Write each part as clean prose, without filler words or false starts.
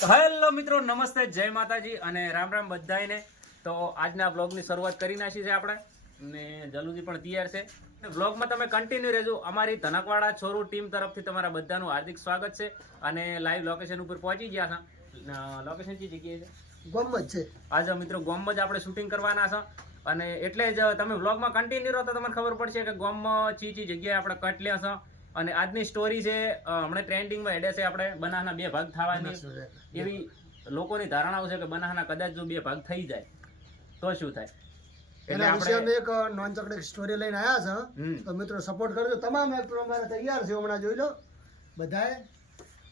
Hello મિત્રો, નમસ્તે, જય માતાજી અને રામ રામ બધાને। તો આજના બ્લોગની શરૂઆત કરી નાખી છે આપણે અને જલુજી પણ તૈયાર છે। બ્લોગમાં તમે કન્ટિન્યુ રહેજો। અમારી ધનકવાડા છોરુ ટીમ તરફથી તમારા બધાનું હાર્દિક સ્વાગત છે અને લાઈવ લોકેશન ઉપર પહોંચી ગયા છે। લોકેશન કઈ જગ્યાએ છે? ગોમજ છે। આજે મિત્રો ગોમમાં જ આપણે શૂટિંગ કરવાના છે અને એટલે જ તમે બ્લોગમાં કન્ટિન્યુ રહો તો તમને ખબર પડશે કે ગોમમાં ચી જગ્યાએ આપણે કટ લ્યા છે। અને આજની સ્ટોરી છે, હમણાં ટ્રેન્ડિંગમાં હેડે છે આપણે બનાસના 2 ભાગ થવાની એવી લોકોની ધારણાઓ છે કે બનાસના કદાચ જો 2 ભાગ થઈ જાય તો શું થાય। એના વિશે અમે એક નોન ચોકડી સ્ટોરી લઈને આવ્યા છે, તો મિત્રો સપોર્ટ કરજો। તમામ એક્ટરો અમારે તૈયાર છે, હમણાં જોઈ લો બધાએ।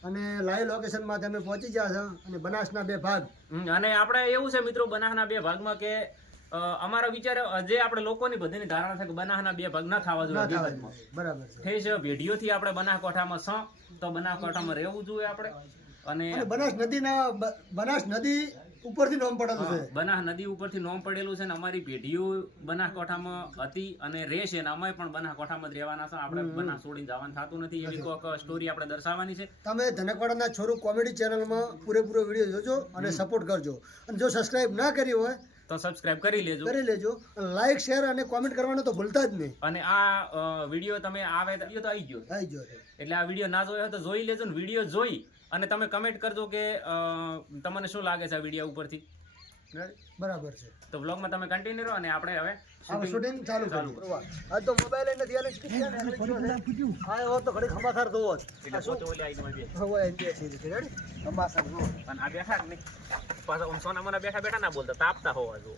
અને લાઈવ લોકેશનમાં અમે પહોંચી ગયા છે અને બનાસના 2 ભાગ। અને આપણે એવું છે મિત્રો, બનાસના 2 ભાગમાં કે અમારો વિચાર જે આપણે લોકોની બધીની ધારણા છે કે બનાસના 2 ભાગ ના થવા જોઈએ। બરાબર છે, થઈ છે પેઢીઓથી આપણે બનાસકાંઠામાં તો બનાસકાંઠામાં રહેવું જોઈએ આપણે। અને બનાસ નદી ઉપરથી નોમ પડેલું છે, બનાસ નદી ઉપરથી નોમ પડેલું છે ને અમારી પેઢીઓ બનાસકાંઠામાં હતી અને રહેશે ને અમે પણ બનાસકાંઠામાં જ રહેવાના છે। આપણે બનાસ છોડીને જવાનું થતું નથી, એવી કોઈક સ્ટોરી આપણે દર્શાવવાની છે। તમે ધનકવાડાના છોરુ કોમેડી ચેનલમાં પૂરેપૂરો વિડીયો જોજો અને સપોર્ટ કરજો। અને જો સબસ્ક્રાઇબ ના કરી હોય તો સબસ્ક્રાઇબ કરી લેજો। લાઈક શેર અને કોમેન્ટ કરવાનું તો ભૂલતા જ નહીં। અને આ વિડીયો તમે આવે તો આવી ગયો એટલે આ વિડીયો ના જોયો હોય તો જોઈ લેજો ને। વિડીયો જોઈ અને તમે કમેન્ટ કરજો કે તમને શું લાગે છે આ વિડીયો ઉપરથી। બરાબર છે, તો વ્લોગમાં તમે કન્ટિન્યુ રહો અને આપણે હવે શૂટિંગ ચાલુ કરીએ। આ તો મોબાઈલ લઈને ધ્યાન આ હો તો ઘડી ખમાખાર જોવો એટલે પોતે ઓલી આઈમાં બે હવે એન્ડિયા સીધી છે રેડી ખમાખાર જોવો। અને આ બેઠા ને પાછા ઓમ સોના મને બેઠા ના બોલતા, તાપતા હોવા જો।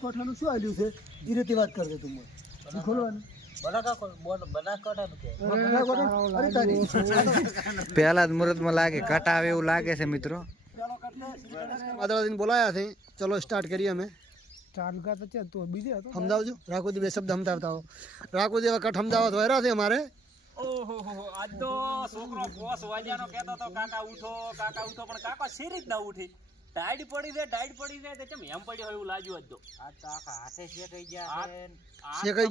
કોઠાનું શું આલ્યું છે એ રીતે વાત કરજો તું મને ખોલવાનું પહેલા જ મુહૂર્તમાં લાગે કટા આવે એવું લાગે છે મિત્રો। બોલાયા છે, ચલો સ્ટાર્ટ કરીએ અમે। સમજાવજો રાખોજી 2 શબ્દ સમજાવતા હો। રાખોજી હવે કટ સમજાવવા ધોયરા છે અમારે। ઓહો આજ તો છોકરો 5 વાગ્યાનો કહેતો તો કાકા ઉઠો પણ કાકા શેરી જ ના ઉઠી। ટાઈડ પડી જાય તે કેમ એમ પડ્યો હોય એવું લાગ્યું આજ તો। આ તો આખા હાથે શેકાઈ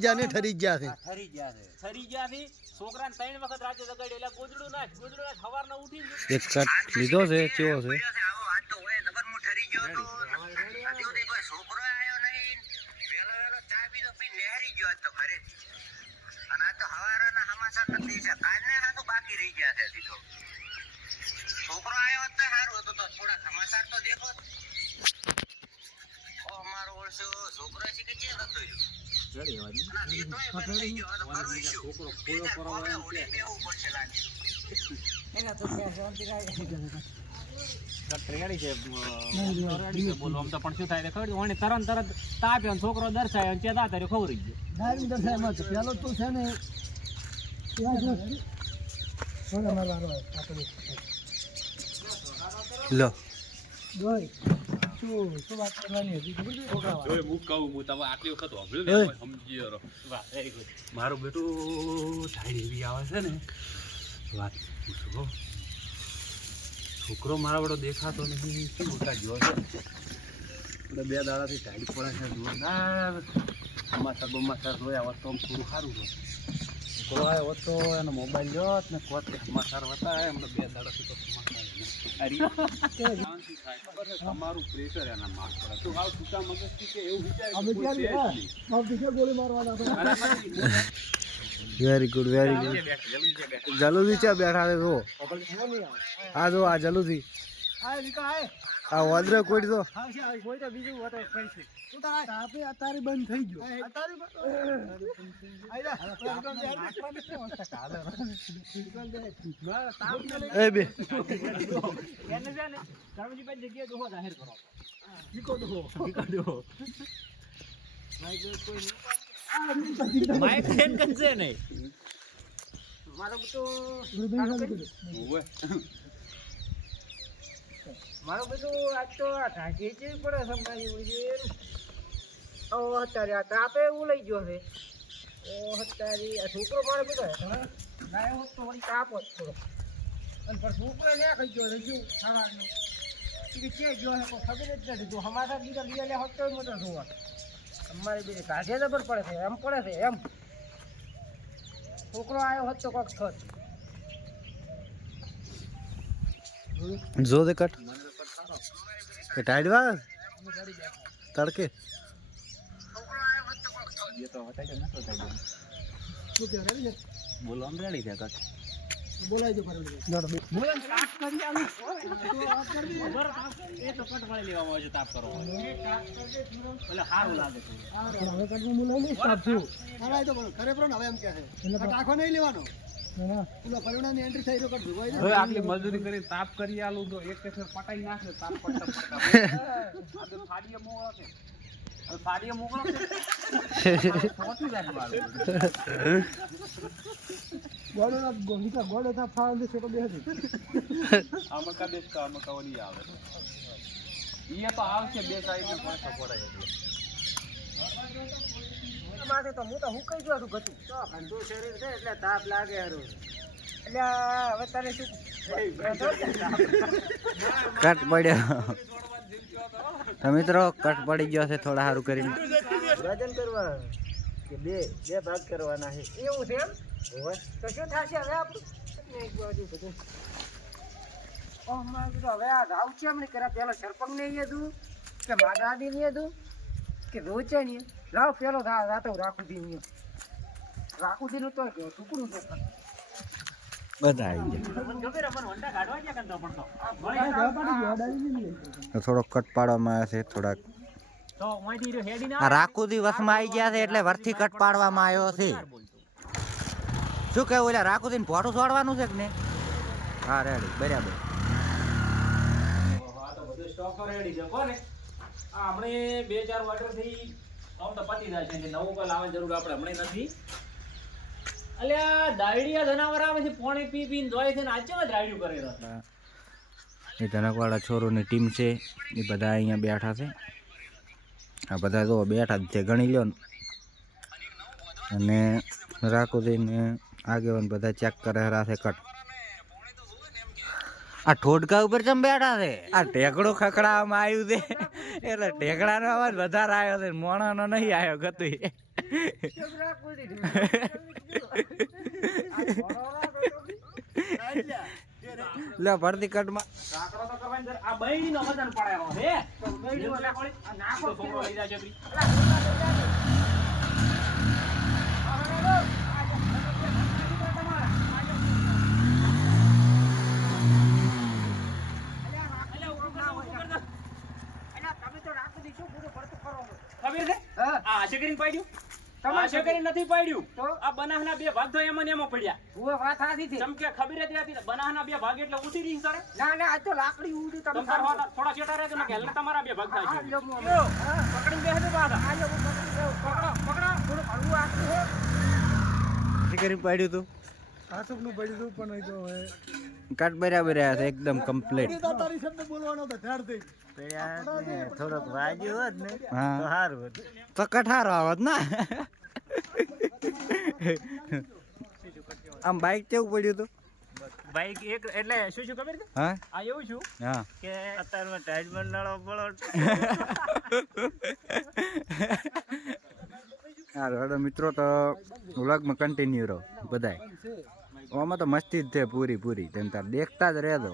ગયા ને ઠરી ગયા છે। છોકરાને 3 વખત રાતે જગાડ્યો એટલે ગોદડું નાખ સવારના ઉઠી એક કટ લીધો છે, કેવો છે છોકરો આયો નહીં, વેલો ચા પીધો પી નહેરી ગયો તો ઘરેથી। અને આ તો હવારાના સમાચાર નથી છે, કાલને હાથું બાકી રહી ગયા છે દીધો। છોકરો આયો તો સારું હતું, તો થોડા સમાચાર તો દેખો। ઓ મારો ઓળસો છોકરો છે કે જે હતો તરત તાપ્યો છોકરો દર્શાયો ત્યાં દાતા ખવરી ગયો। પેલો તો છે ને લો વાત કરવાની હતી મારું બેટું ઠાડી એવી આવે છે ને વાત પૂછો। છોકરો મારા વડો દેખાતો નહીં, શું મોટા ગયો છે 2 દાડાથી ટાઈડ પડે છે જોરદાર। સમાચાર જોયા હોત તો થોડું સારું હોય। છોકરો આવ્યો હોત તો એનો મોબાઈલ જોત ને કોત સમાચાર બતાવે એમને 2 દાડાથી તો તમારું પ્રેશર એના માર્ક પડે તું હાવ છૂટા મગજથી કે એવું વિચાર ગોળી મારવાના વેરી ગુડ જલુજી ચા બેઠા છે જો આ જો આ જલુજી આ વાદરે કોઈ તો અત્યારે બંધ થઈ ગયો। એ બે મારો બધું આજ તો ઢાંકી જ પડે સંભાળી અત્યારે આ તાપે એવું લઈ ગયો છે। અત્યારે આ છોકરો મારો બધો ના હોત તો વળી તાપ હોત થોડો, અને પણ છોકરો લે ખાઈ ગયો રજ્યું ખાવાનું કે ગયો છે ખબર જ નથી। જો અમારા બીજા લે હોત તો મોટો જોવા અમારે બીજી કાઢે જબર પડે છે એમ છોકરો આવ્યો હોત તો કોક થોત જો દે કટ કે ટાઈડવા તડકે બોલો આમ રેડી છે કટ બોલાય જો ફરવા એ તો કટ વાળી લેવામાં આવે છે તાપ કરો એટલે સારું લાગે છે હવે કટમાં બોલાય નહીં સ્ટાફ છું હવે તો બોલો ખરેખર ને હવે એમ કહે છે કટ આખો નહીં લેવાનો પેલો ફરવડાની એન્ટ્રી થઈ રહ્યો કટ ભોગવાઈ હવે આટલી મજૂરી કરી તાપ કરી આલું તો એક કેસર પટાઈ નાખે તાપ પડતા આ તો ફાડીએ મોળો છે હવે ફાડીએ મોકળો છે પહોંચી જાય મારું ગોળો ગોળીકા ગોળો તા ફાળ દે છે તો બે હતી આમકા દેશકા આમકા ઓલી આવે ઈ તો આવશે બે સાઈડ ને પાછો પડાય એટલે માથે તો હું તો હુકાઈ ગયો છું ગતું તો ગંદુ શરીર છે એટલે તાપ લાગે હારું એટલે હવે તારે શું કટ પડ્યો તો મિત્રો કટ પડી ગયો છે થોડા સારું કરીને વજન કરવા કે બે ભાગ કરવાના છે એવું છે એમ હોય તો શું થશે હવે આપણું એક બાજુ બધું ઓહ મારે તો હવે આ રાવ છે અમને કરા પેલો સરપંચ ને અહીંયા દઉં કે માદાદી ને દઉં કે રોચે ને લાવ પેલો રાતો રાખું દી નું તો કે ટુકડું છે બધા આવી ગયા તો થોડોક કટ પાડવામાં આવે છે થોડાક આ રાખુ દિવસમાં આવી ગયા છે એટલે વરથી કટ પાડવામાં આવ્યો છે શું કેવું એટલે રાખુ દીને ભોટું છોડવાનું છે કે ને હા રેડી બરાબર આ તો બધું સ્ટોક રેડી છે કોને આ હમણે 2-4 વોટર થી આમ તો પતી જાય છે એટલે નવું કોઈ લાવવાની જરૂર આપણે હમણે નથી અલ્યા દાયડિયા જનાવર આવે છે પાણી પી પીને જોય છે ને આજે જ રાડ્યું કરે છે એ ધનકવાળા છોરોની ટીમ છે એ બધા અહીંયા બેઠા છે આ બધા જો બેઠા જ છે ગણી લ્યો ને અને રાખો દઈને આગેવાન બધા ચેક કરે છે કટ આ ઠોડકા ઉપર ચમ બેઠા છે આ ઢેકડો ખખડાવવામાં આવ્યું છે એટલે ઢેકડાનો અવાજ વધારે આવ્યો છે મોણાનો નહીં આવ્યો ગતું લે ભરતી કટમાં કાકડો તો કરવાની આ બૈડીનો વજન પડાયો હે તો બૈડીનો આ નાખો છોકરો લઈ જાય છે ખબર છે આ શેકરિંગ પાડ્યું આ શેકરિંગ નથી પાડ્યું તો આ બનાસના બે ભાગ તો એમાં ને એમાં પડ્યા હું વાત સાચી છે ચમ કે ખબર હતી બનાસના બે ભાગ એટલે ઉતરી રહી સર ના ના આ તો લાકડી ઉડી તમે થોડા છેટા રહેજો ને કે એટલે તમારા બે ભાગ થાય છે પકડીને બેસે પાછા પકડો થોડું હળવું આખું હો કરી પાડ્યું તું હાસુકનું પડ્યું હતું પણ એ તો હવે કટ બરાબર આવ્યા છે એકદમ કમ્પ્લીટ તારી શબ્દ બોલવાનો તો ધ્યાન દઈ થોડોક વાગ્યું હોત ને હા સારું હતું તો કઠારો આવત ના આમ બાઈક કેવું પડ્યું હતું બાઈક એક એટલે શું શું ખબર છે હા આ એવું છું હા કે અત્યારમાં ટાઈટમાં નળો પડો હાલો મિત્રો તો વ્લોગમાં કન્ટિન્યુ રહો બધાય આમાં તો મસ્તી જ છે પૂરી તેમ તાર દેખતા જ રહેજો